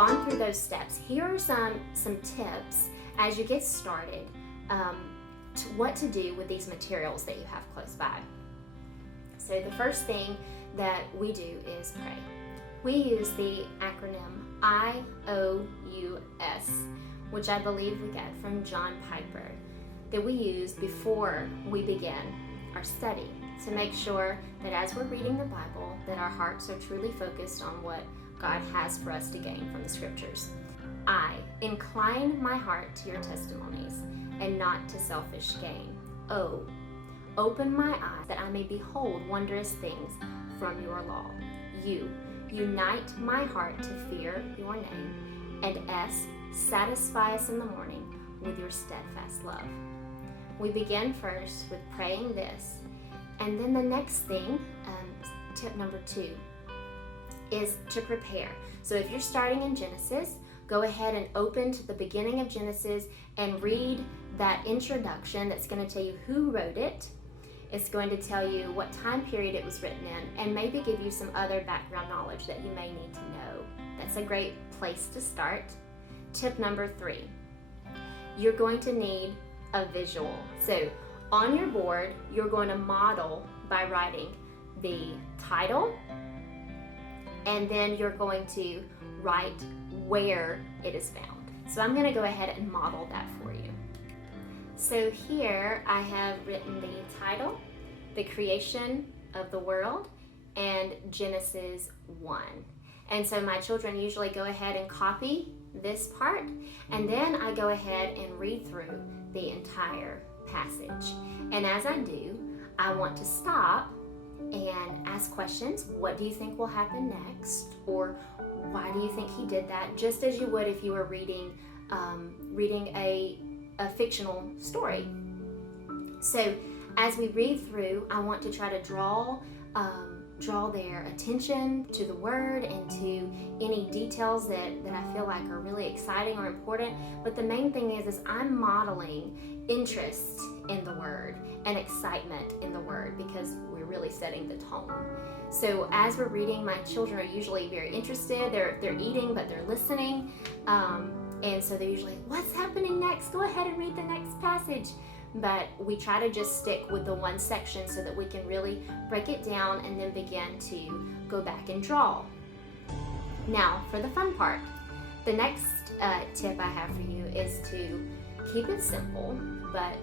gone through those steps. Here are some tips as you get started, what to do with these materials that you have close by. So the first thing that we do is pray. We use the acronym IOUS, which I believe we get from John Piper, that we use before we begin our study to make sure that as we're reading the Bible, that our hearts are truly focused on what God has for us to gain from the scriptures. I incline my heart to your testimonies and not to selfish gain. O, open my eyes that I may behold wondrous things from your law. U, unite my heart to fear your name. And S, satisfy us in the morning with your steadfast love. We begin first with praying this, and then the next thing, tip number 2, is to prepare. So if you're starting in Genesis, go ahead and open to the beginning of Genesis and read that introduction that's going to tell you who wrote it. It's going to tell you what time period it was written in, and maybe give you some other background knowledge that you may need to know. That's a great place to start. Tip number 3, you're going to need a visual. So on your board, you're going to model by writing the title, and then you're going to write where it is found. So I'm going to go ahead and model that for you. So here I have written the title, the creation of the world, and Genesis 1. And so my children usually go ahead and copy this part, and then I go ahead and read through the entire passage. And as I do, I want to stop and ask questions. What do you think will happen next? Or why do you think he did that? Just as you would if you were reading a fictional story. So as we read through, I want to try to draw their attention to the word and to any details that I feel like are really exciting or important. But the main thing is I'm modeling interest in the word and excitement in the word, because we're really setting the tone. So as we're reading, my children are usually very interested. They're eating, but they're listening. And so they're usually, what's happening next? Go ahead and read the next passage. But we try to just stick with the one section so that we can really break it down and then begin to go back and draw. Now, for the fun part, the next tip I have for you is to keep it simple, but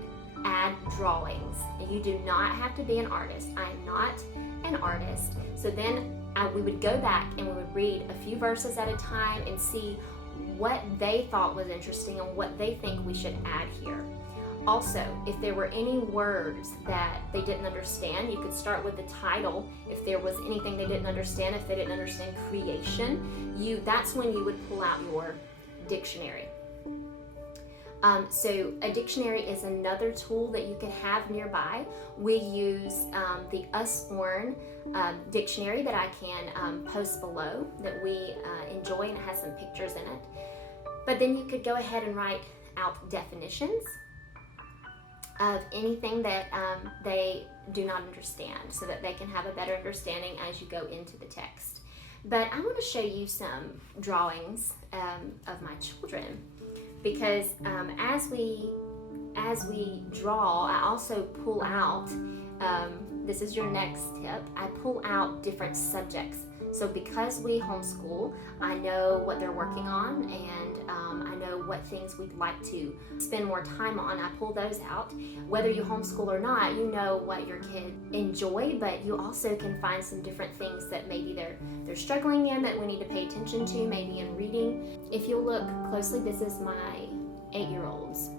add drawings. And you do not have to be an artist. I am not an artist. So then we would go back and we would read a few verses at a time and see what they thought was interesting and what they think we should add here. Also, if there were any words that they didn't understand, you could start with the title. If there was anything they didn't understand, if they didn't understand creation, that's when you would pull out your dictionary. So a dictionary is another tool that you can have nearby. We use the Usborne dictionary that I can post below that we enjoy, and it has some pictures in it. But then you could go ahead and write out definitions of anything that they do not understand, so that they can have a better understanding as you go into the text. But I want to show you some drawings of my children, because as we draw, I also pull out, this is your next tip, I pull out different subjects. So because we homeschool, I know what they're working on, and I know what things we'd like to spend more time on. I pull those out. Whether you homeschool or not, you know what your kids enjoy, but you also can find some different things that maybe they're struggling in that we need to pay attention to, maybe in reading. If you look closely, this is my 8-year-olds.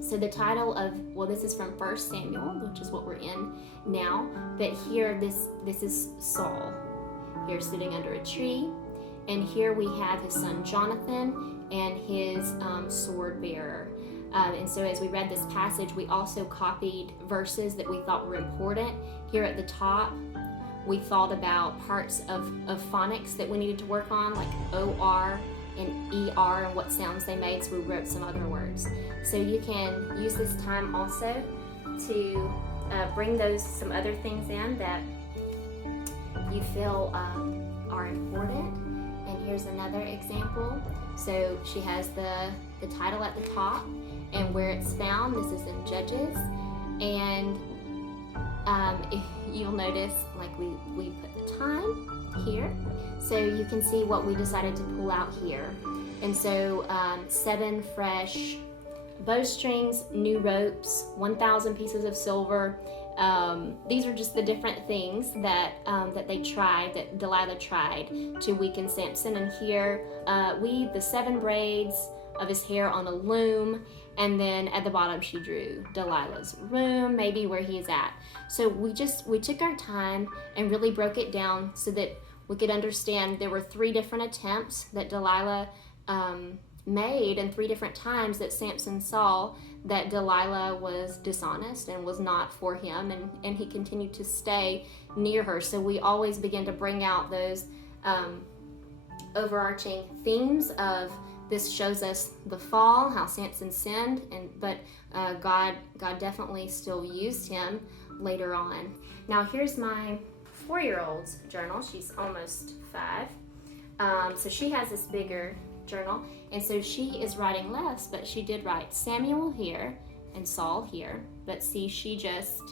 So the title of, this is from 1 Samuel, which is what we're in now, but here this is Saul. Here sitting under a tree, and here we have his son Jonathan and his sword bearer. And so as we read this passage, we also copied verses that we thought were important. Here at the top, we thought about parts of phonics that we needed to work on, like OR and ER and what sounds they made, so we wrote some other words. So you can use this time also to bring some other things in that you feel are important, and here's another example. So she has the title at the top and where it's found. This is in Judges. And if you'll notice, like we put the time here. So you can see what we decided to pull out here. And so 7 fresh bowstrings, new ropes, 1,000 pieces of silver. These are just the different things that that Delilah tried to weaken Samson. And here weave the 7 braids of his hair on a loom, and then at the bottom she drew Delilah's room, maybe where he's at. So we took our time and really broke it down so that we could understand there were 3 different attempts that Delilah made, and 3 different times that Samson saw that Delilah was dishonest and was not for him, and he continued to stay near her. So we always begin to bring out those overarching themes of this shows us the fall, how Samson sinned, but God definitely still used him later on. Now here's my 4-year-old's journal. She's almost 5. So she has this bigger journal, and so she is writing less, but she did write Samuel here and Saul here. But see, she just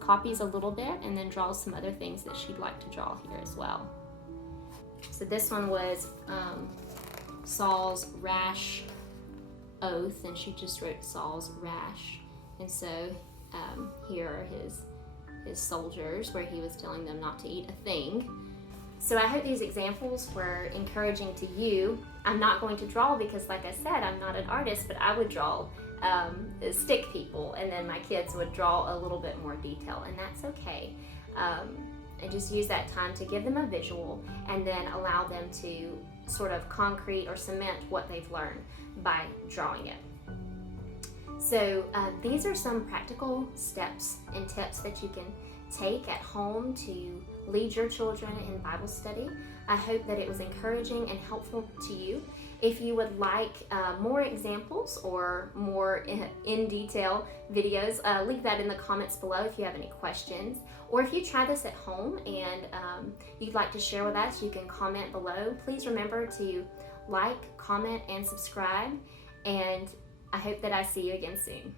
copies a little bit, and then draws some other things that she'd like to draw here as well. So this one was Saul's rash oath, and she just wrote Saul's rash. And so here are his soldiers, where he was telling them not to eat a thing. So I hope these examples were encouraging to you. I'm not going to draw because, like I said, I'm not an artist, but I would draw stick people, and then my kids would draw a little bit more detail, and that's okay. And just use that time to give them a visual, and then allow them to sort of concrete or cement what they've learned by drawing it. So these are some practical steps and tips that you can take at home to lead your children in Bible study. I hope that it was encouraging and helpful to you. If you would like more examples or more in detail videos, leave that in the comments below if you have any questions. Or if you try this at home and you'd like to share with us, you can comment below. Please remember to like, comment, and subscribe. And I hope that I see you again soon.